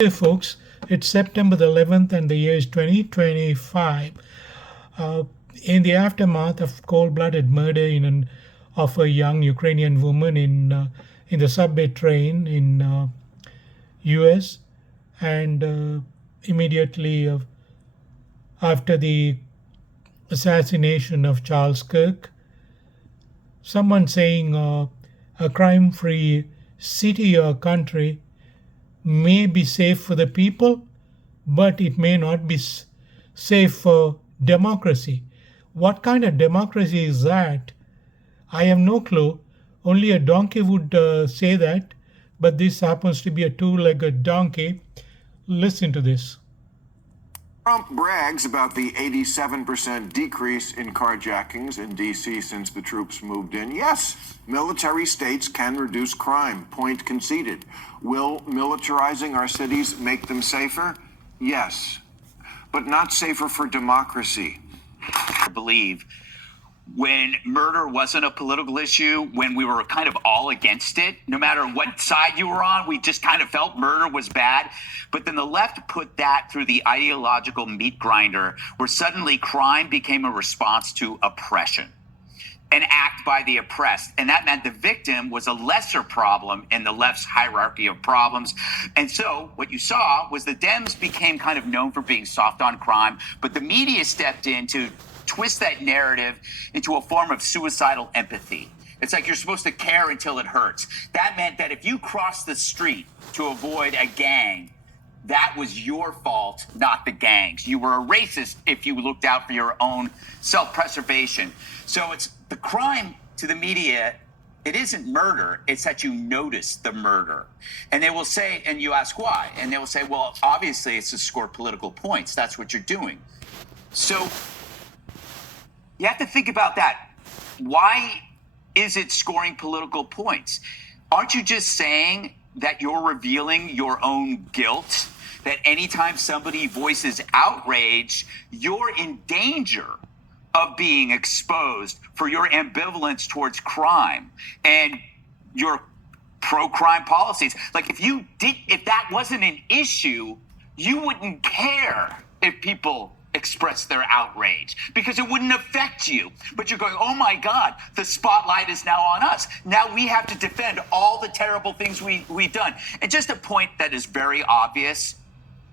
Hey folks, it's September the 11th and the year is 2025. Uh, in the aftermath of cold-blooded murder of a young Ukrainian woman in the subway train in U.S. and immediately after the assassination of Charles Kirk, someone saying a crime-free city or country may be safe for the people, but it may not be safe for democracy. What kind of democracy is that? I have no clue. Only a donkey would say that, but this happens to be a two legged donkey. Listen to this. Trump brags about the 87% decrease in carjackings in D.C. since the troops moved in. Yes, military states can reduce crime. Point conceded. Will militarizing our cities make them safer? Yes, but not safer for democracy. Believe when murder wasn't a political issue, when we were kind of all against it, no matter what side you were on, we just kind of felt murder was bad. But then the left put that through the ideological meat grinder, where suddenly crime became a response to oppression, an act by the oppressed. And that meant the victim was a lesser problem in the left's hierarchy of problems. And so what you saw was the Dems became kind of known for being soft on crime, but the media stepped in to twist that narrative into a form of suicidal empathy. It's like you're supposed to care until it hurts. That meant that if you crossed the street to avoid a gang, that was your fault, not the gangs. You were a racist if you looked out for your own self-preservation. So it's the crime to the media. It isn't murder. It's that you notice the murder. And they will say, and you ask why, and they will say, well, obviously it's to score political points. That's what you're doing. So you have to think about that. Why is it scoring political points? Aren't you just saying that you're revealing your own guilt? That anytime somebody voices outrage, you're in danger of being exposed for your ambivalence towards crime and your pro-crime policies. Like if that wasn't an issue, you wouldn't care if people express their outrage because it wouldn't affect you. But you're going, oh my God, the spotlight is now on us. Now we have to defend all the terrible things we've done. And just a point that is very obvious,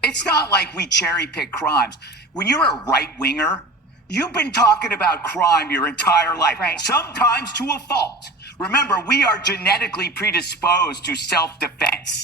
it's not like we cherry pick crimes. When you're a right winger, you've been talking about crime your entire life, right, sometimes to a fault. Remember, we are genetically predisposed to self-defense.